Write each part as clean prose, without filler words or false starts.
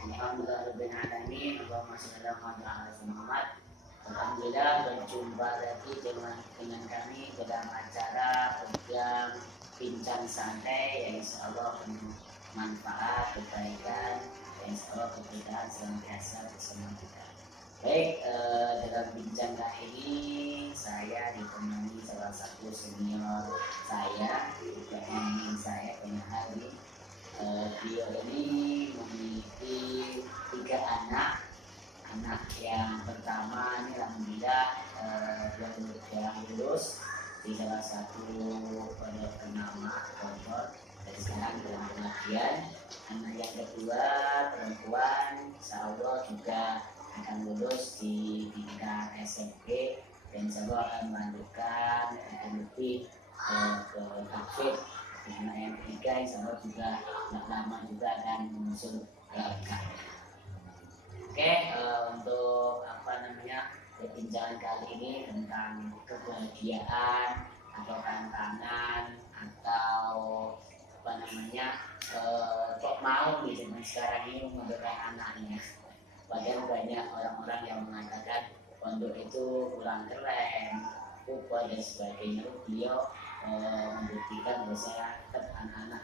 Alhamdulillah alamin. Allahumma shalli ala Muhammad. Alhamdulillah berjumpa lagi dengan kami dalam acara program bincang santai yang insya Allah penuh manfaat, kebaikan, dan insya Allah kebaikan senantiasa bersama kita. Baik, dalam bincang kali ini saya ditemani salah satu senior saya, juga pemimpin saya banyak hari. Beliau ini memiliki 3 anak. Anak yang pertama ini alhamdulillah yang lulus di salah satu pondok ternama Bogor, dan sekarang dalam pengajian. Anak yang kedua perempuan, insya Allah juga akan lulus di tingkat SMP, dan insya Allah akan melanjutkan lebih ke tahfidz. Anak yang ketiga insya Allah juga tidak lama juga akan menyusul ke akad. Oke, untuk perbincangan kali ini tentang kebahagiaan atau tantangan atau kok mau di zaman sekarang ini memberikan anaknya. Padahal banyak orang-orang yang mengatakan pondok itu kurang keren, dan sebagainya. Beliau membuktikan bahwa saya tetap anak-anak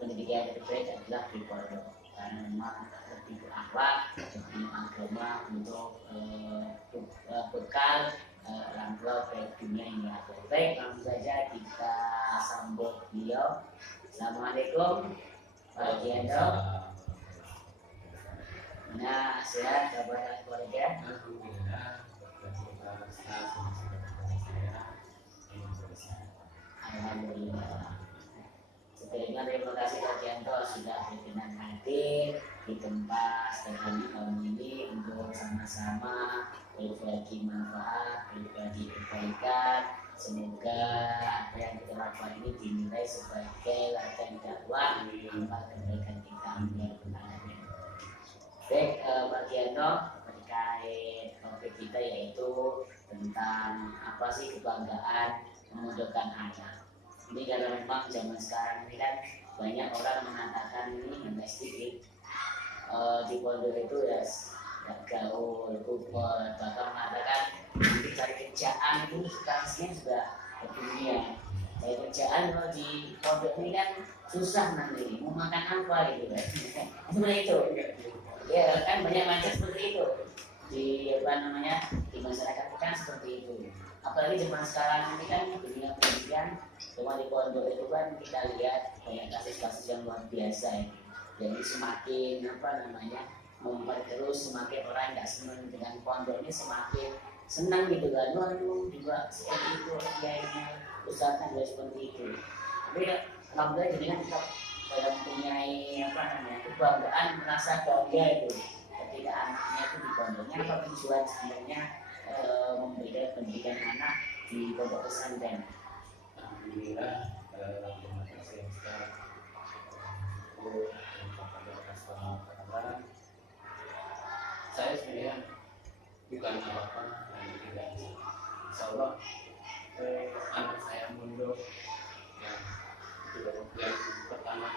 pendidikan yang terbaik adalah di pondok, karena memang lebih berakhlak, lebih agama untuk bekal orang tua baik dunia hingga akhirat. Baik, langsung saja kita sambut beliau. Assalamualaikum Pak Diando. Nah, sehat kabar keluarga? Alhamdulillah. Alhamdulillah. Sebelumnya terima kasih Pak Dianto sudah berkenan hadir di tempat stadion kami ini untuk sama-sama berbagi manfaat, berbagi kebaikan. Semoga apa yang kita lakukan ini dinilai sebagai ladang dakwah amal kebaikan kita. Amin. Baik, Pak Dianto, terkait topik kita yaitu tentang apa sih kebanggaan memondokkan anak. Ini karena memang zaman sekarang ini kan banyak orang mengatakan ini hanya sedikit di pondok itu ya gaul, kupol, bahkan mengatakan nanti cari kerjaan itu sekarang sudah dunia. Cari kerjaan kalau di pondok ini kan susah nanti mau makan apa gitu kan. Sebenarnya itu ya kan banyak macam seperti itu di di masyarakat kan seperti itu. Apalagi zaman sekarang ini kan dunia pendidikan, cuma di pondok itu kan kita lihat banyak kasus-kasus yang luar biasa ya. Jadi semakin memperterus, semakin orang nggak senang dengan pondok ini semakin senang gitu kan. Waduh juga seperti itu kiainya, ustadznya juga seperti itu. Tapi alhamdulillah jadi kan kita mempunyai kebanggaan, merasa bangga itu ketika anaknya itu di pondoknya. Apa tujuan sebenarnya memberikan pendidikan anak di pondok pesantren? Alhamdulillah, terima kasih Ustaz. Saya sebenarnya bukan apa-apa dan tidak. Insya Allah anak saya mondok yang pertama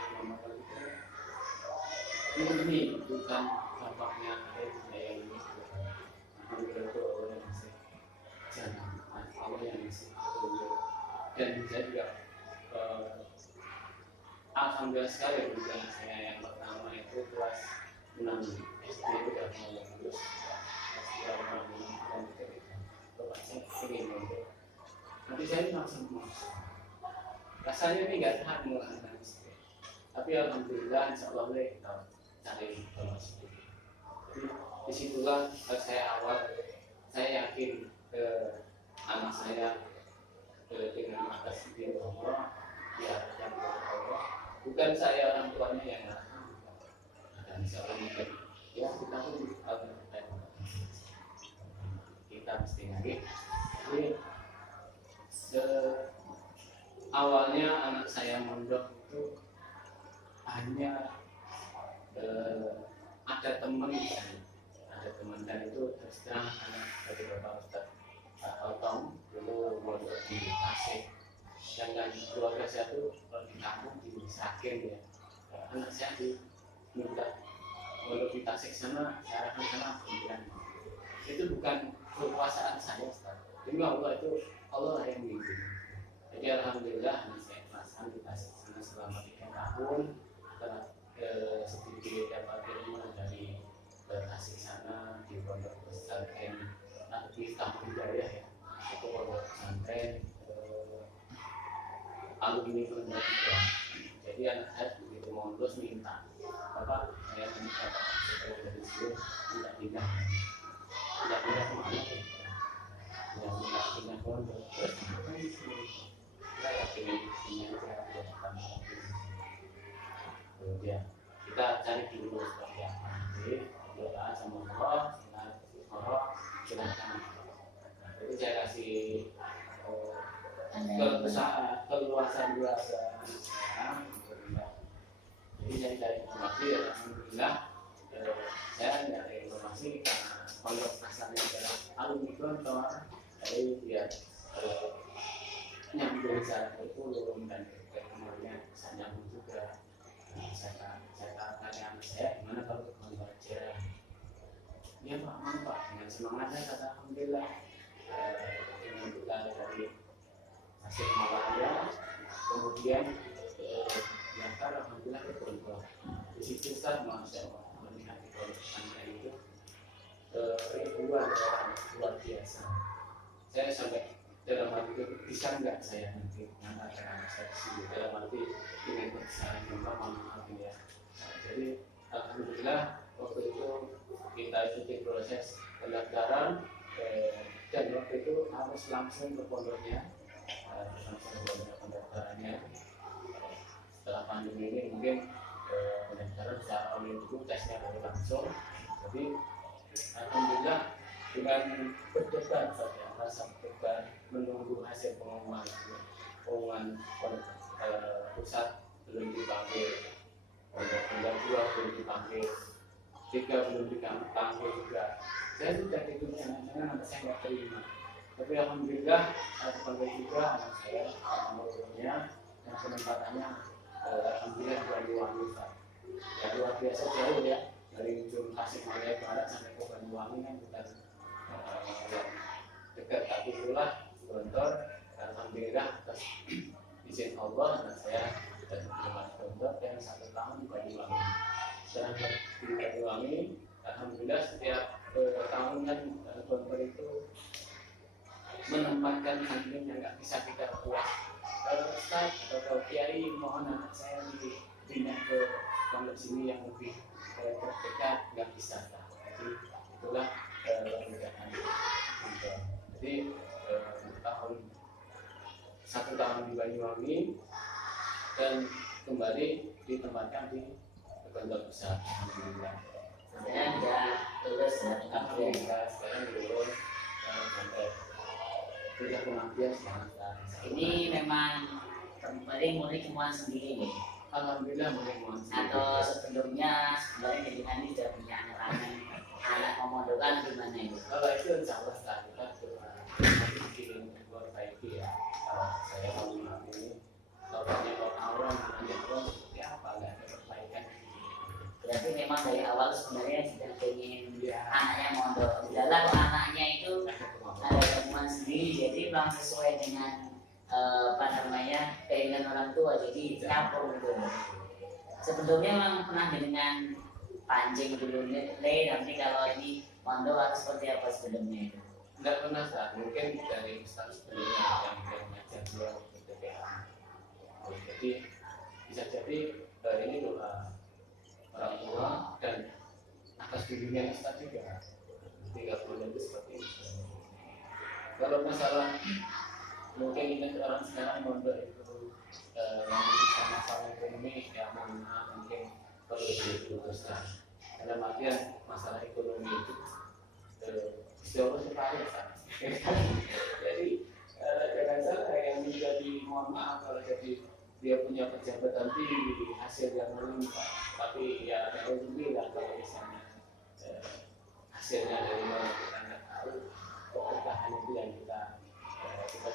ini bukan tampaknya saya ini. Alhamdulillah itu Allah yang masih jangan, Allah yang masih tunjuk. Dan saya juga alhamdulillah sekali bukan saya yang pertama itu kelas 6 SD itu sudah mau lulus, kelas 3 mau lulus, dan itu bapak saya ingin untuk nanti saya langsung masuk. Rasanya ini nggak tahan mulai nangis, tapi alhamdulillah insya Allah kita cari masuk. Jadi disitulah saya yakin anak saya dengan atas izin Allah, ya yang Allah, bukan saya orang tuanya yang dan misalnya mungkin ya kita pun kita mesti lagi. Jadi awalnya anak saya mondok itu hanya ada teman dan itu terus terang anak dari bapak Ustaz Otong dulu mondok di Tasik, dan keluarga saya tuh di kampung di Sragen ya. Anak saya diminta kalau di Tasik sana saya arahkan sana kemudian itu bukan kekuasaan saya Ustaz. Demi Allah itu Allah yang membimbing. Jadi alhamdulillah saya ikhlaskan di Tasik sana selama 3 tahun telah sedikit dapat ilmu dari Tasik sana di pondok pesantren di kampung Hidayah ya, itu pondok pesantren alumni pondok juga. Jadi anak saya begitu mau lulus minta bapak saya minta bapak supaya dari sini tidak pindah kemana tidak pindah pondok terus saya ingin punya cara tambah kemudian kita cari dulu seperti apa nanti doa sama Allah silahkan itu saya kasih keluasan bahasa jadi saya cari informasi alhamdulillah saya ada informasi karena pondok asalnya adalah alumni Gontor jadi biar nyambung secara kurikulum dan kemudian bisa nyambung juga. Saya tanya saya gimana kalau belajar ya Pak, mana Pak dengan semangat saya kata alhamdulillah dengan kita dari Tasik Malaya kemudian daftar alhamdulillah ke Gontor di situ Ustaz masya Allah melihat di pondok pesantren itu ribuan orang luar biasa. Saya sampai dalam arti itu bisa nggak saya nanti mengatakan saya di sini dalam arti ingin bersaing maaf ya. Jadi alhamdulillah waktu itu kita ikuti proses pendaftaran dan waktu itu harus langsung ke pondoknya langsung ke pendaftarannya. Setelah pandemi ini mungkin pendaftaran secara online itu tesnya baru langsung. Jadi alhamdulillah dengan berdebat saja rasa beban menunggu hasil pengumuman pusat belum dipanggil, pondok 2 belum dipanggil, 3 belum dipanggil juga. Saya sudah itu jangan-jangan anak saya nggak terima. Tapi alhamdulillah dipanggil juga anak saya umurnya dan penempatannya alhamdulillah Banyuwangi. Ya luar biasa jauh ya dari ujung Tasik Malaya Barat sampai ke Banyuwangi kan bukan dekat tapi itulah Gontor. Alhamdulillah atas izin Allah dan saya sudah diterima Gontor dan 1 tahun di Banyuwangi. Setelah di Banyuwangi, alhamdulillah setiap tahun kan Gontor itu menempatkan santri yang nggak bisa kita buat. Ustaz atau Kiai mohon anak saya dipindah ke pondok sini yang lebih terdekat nggak bisa. Jadi itulah perbedaan. Jadi 1 tahun di Banyuwangi dan kembali ditempatkan di pondok besar. Alhamdulillah. Sebenarnya sudah lulus ya. Alhamdulillah sekarang lulus sampai sudah pengabdian sekarang. Ini memang kembali mulai kemauan sendiri nih. Alhamdulillah mulai kemauan sendiri. Atau sebelumnya sebenarnya dengan ini sudah punya anak memondokan gimana itu? Kalau itu insya Allah setelah kita nanti bikin perbaiki ya. Kalau saya mau ini, soalnya orang nanya orang seperti apa nggak ada perbaikan. Berarti memang dari awal sebenarnya sudah ingin anaknya mondok. Dalam anaknya itu ada kemauan sendiri, jadi memang sesuai dengan keinginan orang tua, jadi campur gitu. Sebelumnya memang pernah dengan pancing dulu nanti kalau ini mondok harus seperti apa sebelumnya itu? Tidak pernah saat mungkin dari Ustaz sebelumnya yang mengajar dia untuk TPA. Jadi bisa jadi ini doa orang tua dan atas bimbingan Ustaz juga. 3 bulan itu seperti itu. Kalau masalah mungkin ini orang sekarang mondok itu memiliki masalah ekonomi ya mohon maaf mungkin perlu diluruskan. Dalam artian masalah ekonomi itu jauh sekali kan. Jadi jangan salah yang menjadi mohon maaf kalau jadi dia punya pejabat tinggi hasil yang melimpah, tapi ya alhamdulillah kalau misalnya hasilnya dari mana kita nggak tahu, keberkahan itu yang kita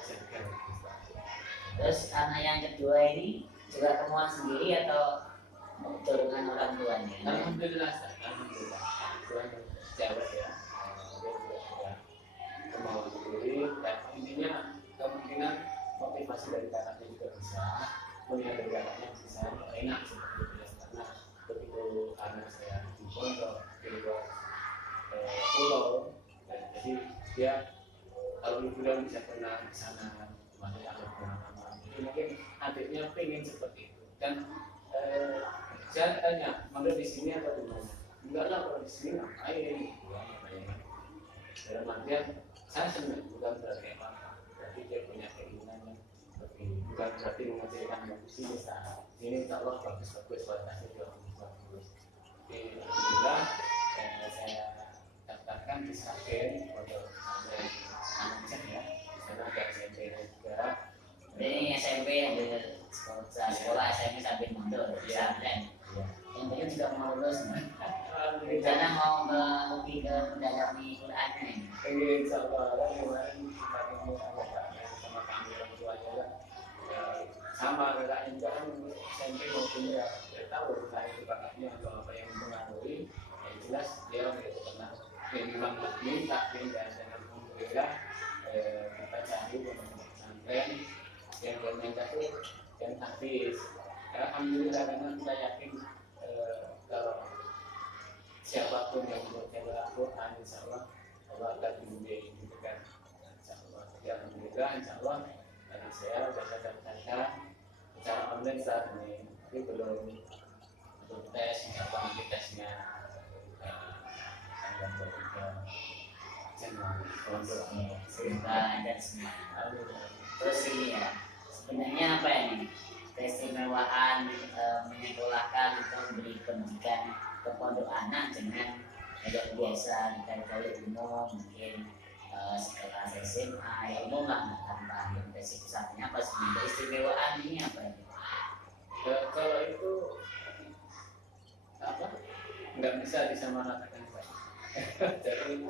jaga. Terus anak yang kedua ini juga kemauan sendiri atau keturunan orang tuanya. Alhamdulillah, Ustaz. Alhamdulillah. Tuhan jawab ya. Dia juga sudah kemauan sendiri. Dan intinya kemungkinan motivasi dari kakaknya juga bisa melihat dari kakaknya bisa enak seperti itu ya. Karena begitu anak saya di pondok di luar pulau, dan jadi dia kalau liburan bisa pernah ke sana, masih ada pengalaman. Jadi mungkin adiknya pengen seperti itu. Dan saya tanya, Manda di sini atau di mana? Enggak lah, kalau di sini ngapain? Dalam artian, saya senang, bukan berarti apa-apa. Berarti dia punya keinginan yang lebih, bukan berarti mengecilkan yang di sini. Ini insya Allah bagus-bagus, kualitasnya juga bagus. Jadi, alhamdulillah, saya daftarkan di Sragen untuk sampai anak ya. Di sana ada SMP juga. Ini SMP ada sekolah SMP sampai mundur di Sragen. Yang penting juga mau lulus. Rencana mau lebih ke mendalami Qurannya ini. Insya Allah lah kemarin kita ini sama kami orang tuanya lah. Sama kakaknya juga kan SMP mau punya tahu entah itu kakaknya atau apa yang mempengaruhi. Yang jelas dia tidak pernah memang minta pindah, dan alhamdulillah kita cari pondok pesantren yang berminta itu yang habis. Alhamdulillah, karena kita yakin kalau siapapun yang bekerja Al-Quran, insya Allah Allah akan membimbing gitu kan. Insya Allah. Ya, alhamdulillah, insya Allah anak saya sudah saya daftarkan secara online saat ini, tapi belum untuk tes. Insya Allah nanti tesnya tanggal 23 Januari. Semoga ada semua. Terus ini ya, sebenarnya apa ini? Keistimewaan menyekolahkan atau memberi pendidikan ke pondok anak dengan tidak biasa di kali umum, mungkin sekelas SMA ya umum lah, tanpa yang basic pesantren apa sih keistimewaan ini apa ini? Kalau itu apa? Nggak bisa disamaratakan Pak. Jadi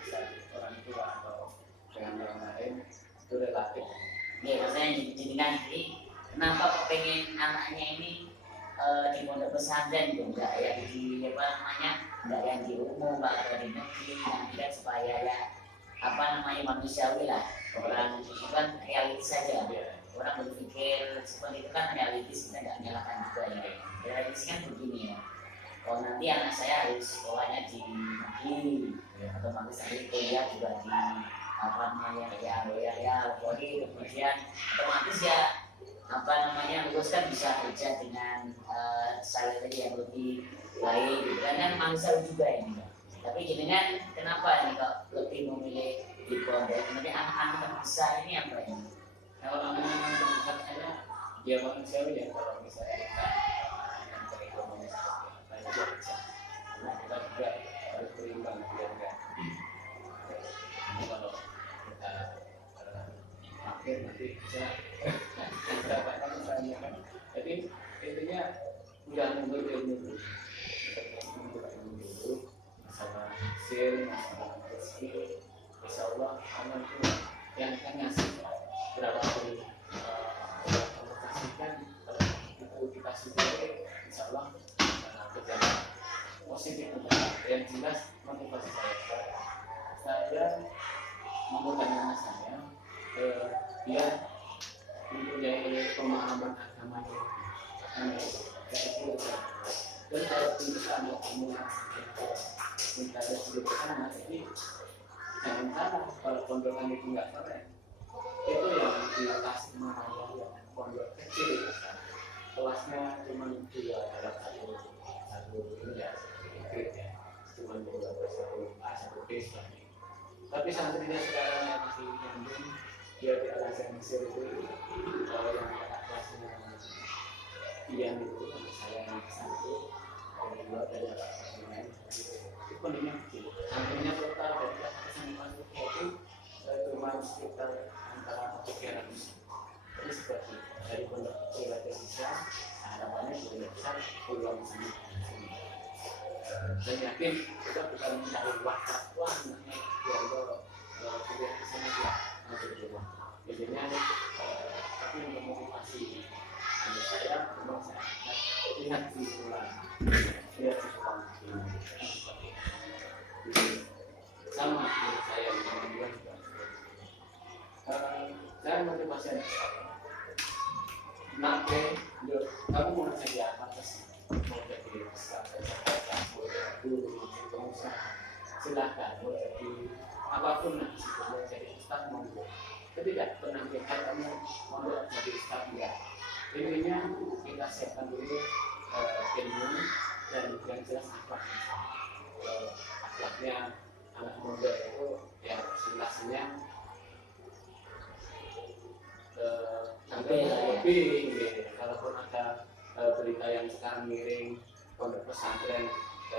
bisa orang tua atau dengan orang lain itu relatif. Ya, maksudnya jadi nanti kenapa pengen anaknya ini di pondok pesantren itu enggak yang di apa namanya, enggak yang di umum atau di negeri, nanti kan supaya ya apa namanya manusiawi lah, orang itu kan realistis saja, orang berpikir seperti itu kan realistis, kita nggak menyalahkan juga ya. Realistis kan begini ya, kalau nanti anak saya harus sekolahnya di negeri atau nanti saya kuliah juga di apa namanya ya jadi kemudian otomatis ya apa namanya lulus kan bisa kerja dengan salary yang lebih baik gitu kan manusia juga ini. Tapi jenengan kenapa ini kok lebih memilih di pondok? Nanti anak-anak yang besar ini apa ini? Kalau anak-anak terbesar saya ya manusiawi ya, kalau misalnya kita yang berekonomi seperti apa ya bisa. Nah, kita juga harus berimbang biar enggak. Kalau kita akhir nanti bisa mendapatkan misalnya kan. Jadi intinya udah menuntut ilmu dulu, masalah hasil, masalah rezeki. Insya Allah aman itu yang akan ngasih berapapun Allah kasihkan, itu kita syukuri. Insya Allah berjalan positif. Yang jelas motivasi saya membuat anak saya dia mempunyai pemahaman agama yang dan kalau kita mau minta rezeki ke sana, jadi jangan salah kalau pondokan itu nggak keren. Itu yang di lokasi mana yang pondok kecil, kelasnya cuma 2 dalam satu ini ya, sedikit ya, cuma 2 satu A satu B seperti itu. Tapi santrinya sekarang yang masih nyambung, dia di Al-Azhar Mesir itu kalau yang kakak kelasnya Ian itu saya yang satu dari 2 dari kakak kelas yang lain itu kondisinya kecil. Santrinya total dari kelas kelas itu cuma sekitar antara 300. Jadi seperti dari pondok kecil ke bisa harapannya sudah besar peluang sana. Dan yakin kita bukan mencari wah anaknya biar lo kuliah di sana dia masuk ke rumah. Jadinya tapi untuk motivasi anak saya memang saya lihat visual, lihat visual ini seperti itu. Sama dengan saya dengan juga saya motivasi anak saya. Nak yuk kamu mau jadi apa sih? Mau jadi peserta, mau jadi guru, pengusaha, silakan. Mau jadi apapun nanti mau jadi ustaz monggo. Tidak pernah lihat kamu mau jadi ustaz ya. Intinya kita siapkan dulu ilmu dan yang jelas akhlaknya anak muda itu ya presentasinya lebih kalaupun ada berita yang sekarang miring pondok pesantren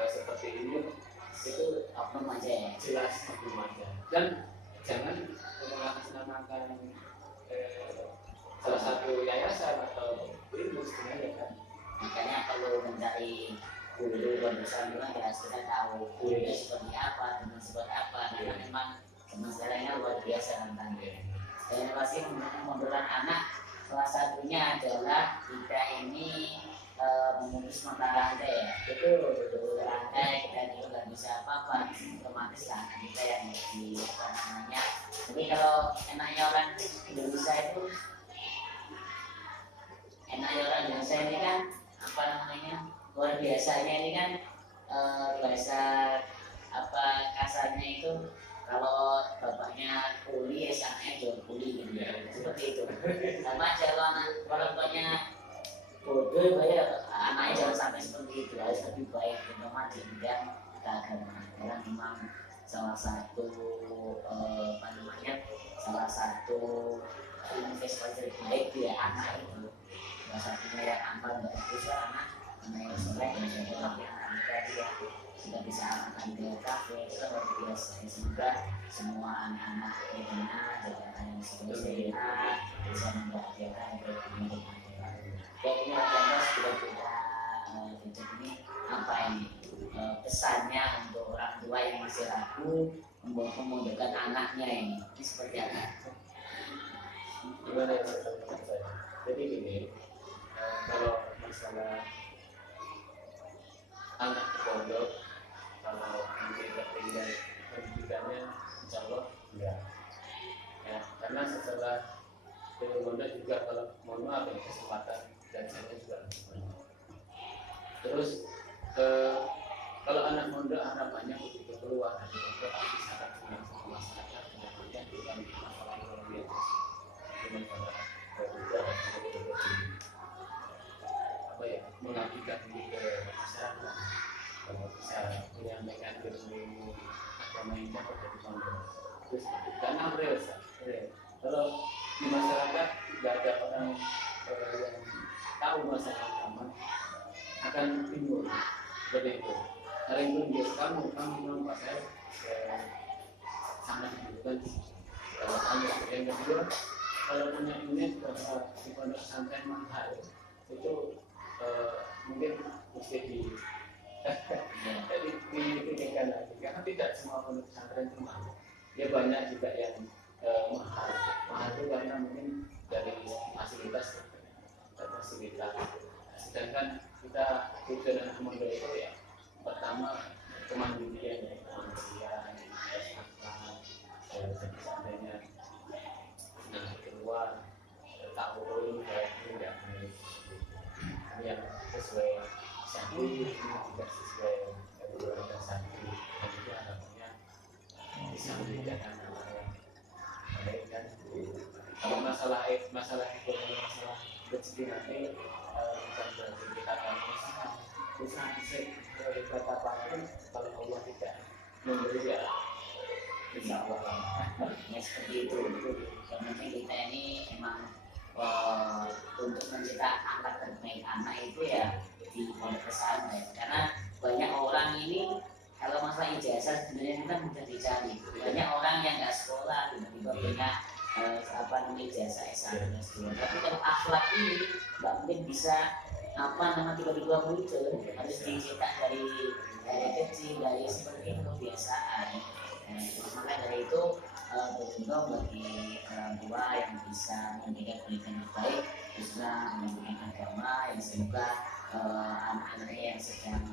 seperti ini itu oknum aja ya. jelas oknum aja dan jangan mengatasnamakan salah satu yayasan atau itu sebenarnya kan. Makanya perlu mencari guru bersama ya kita tahu gurunya seperti apa, teman seperti apa. Karena memang teman sekarang luar biasa tentangnya. Dan pasti membentukkan anak salah satunya adalah kita ini memutus mata rantai ya. Betul rantai kita juga nggak bisa apa-apa, otomatis lah anak kita yang di apa namanya. Tapi kalau enaknya orang Indonesia itu ini kan apa namanya luar biasanya ini kan bahasa apa kasarnya itu kalau bapaknya kuli anaknya jual kuli gitu ya. Seperti itu sama aja kalau orang tuanya bodoh ya anaknya jangan sampai seperti itu, harus lebih baik terutama di bidang keagamaan karena memang salah satu apa namanya salah satu investasi terbaik ya anak itu. Salah satunya yang amal dan bisa anak yang soleh dan soleh yang anak dia sudah bisa anak dia kafe itu luar biasa. Semoga semua anak-anak benar dan yang sehat bisa membahagiakan kehidupan. Jadi ini adalah sudah kita ini apa ini pesannya untuk orang tua yang masih ragu memudahkan anaknya ini seperti apa? Gimana ya saya? Jadi gini, kalau masalah anak ke pondok, kalau nanti tertinggal pendidikannya, insya Allah enggak. Ya, karena setelah ke pondok juga kalau mohon maaf ya kesempatan belajarnya juga lebih banyak. Terus kalau anak pondok harapannya begitu keluar dari pondok pasti sangat senang sama masyarakat, kemudian bukan masalah ekonomi aja sih, itu masalah apa ya mengabdikan diri ke masyarakat, kalau bisa menyampaikan ilmu agama yang dapat dari pondok. Terus karena real, kalau di masyarakat tidak ada orang yang tahu masalah agama akan timbul seperti itu. Hal itu dia kamu pak saya sangat dibutuhkan kalau kamu yang kedua kalau punya unit bahwa di pondok pesantren mahal itu mungkin mesti dipikirkan lagi karena tidak semua pondok pesantren itu mahal. Ya banyak juga yang mahal itu karena mungkin dari fasilitas. Sedangkan kita tujuan anak muda itu ya pertama kemandirian jadi seandainya nah keluar tahu kayak tidak yang sesuai santri tidak sesuai kebutuhan santri dan itu harapannya bisa menjadi anak yang baik kan. Kalau masalah ekonomi masalah rezeki nanti bukan berarti kita akan usaha kata apapun kalau Allah tidak memberi ya insya Allah Ya seperti itu. Yang penting kita ini emang untuk mencetak anak terbaik anak itu ya di pondok pesantren karena banyak orang ini kalau masalah ijazah sebenarnya kita mudah dicari. Banyak orang yang nggak sekolah tiba-tiba punya apa namanya ijazah S1 S2. Tapi kalau akhlak ini nggak mungkin bisa apa nama tiba-tiba muncul, harus dicetak dari kecil, dari seperti itu kebiasaan. Maka dari itu beruntung bagi orang tua yang bisa memberikan pendidikan yang baik, khususnya pendidikan agama yang semoga anak-anaknya yang sedang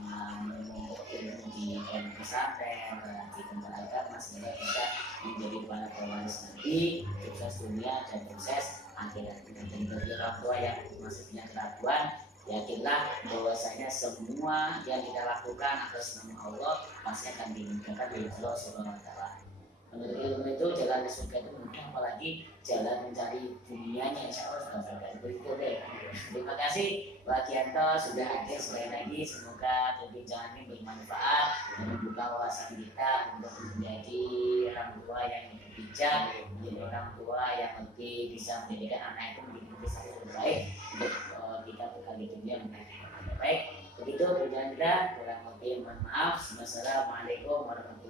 menuntut ilmu di pesantren di tempat agama semoga bisa menjadi para pewaris nanti, sukses dunia dan sukses akhirat. Dan bagi orang tua yang masih punya keraguan, yakinlah bahwasanya semua yang kita lakukan atas nama Allah pasti akan dimudahkan oleh Allah Subhanahu wa taala. Menurut ilmu itu jalan ke surga itu mudah, apalagi jalan mencari dunianya insya Allah sudah berkali begitu deh. Terima kasih Pak Kianto sudah hadir sekali lagi, semoga perbincangan ini bermanfaat dan membuka wawasan kita untuk menjadi orang tua yang lebih bijak, menjadi orang tua yang lebih bisa menjadikan anak itu menjadi lebih baik untuk kita bekal di dunia menjadi baik. Begitu perbincangan kita, kurang lebih mohon maaf. Wassalamualaikum warahmatullahi wabarakatuh.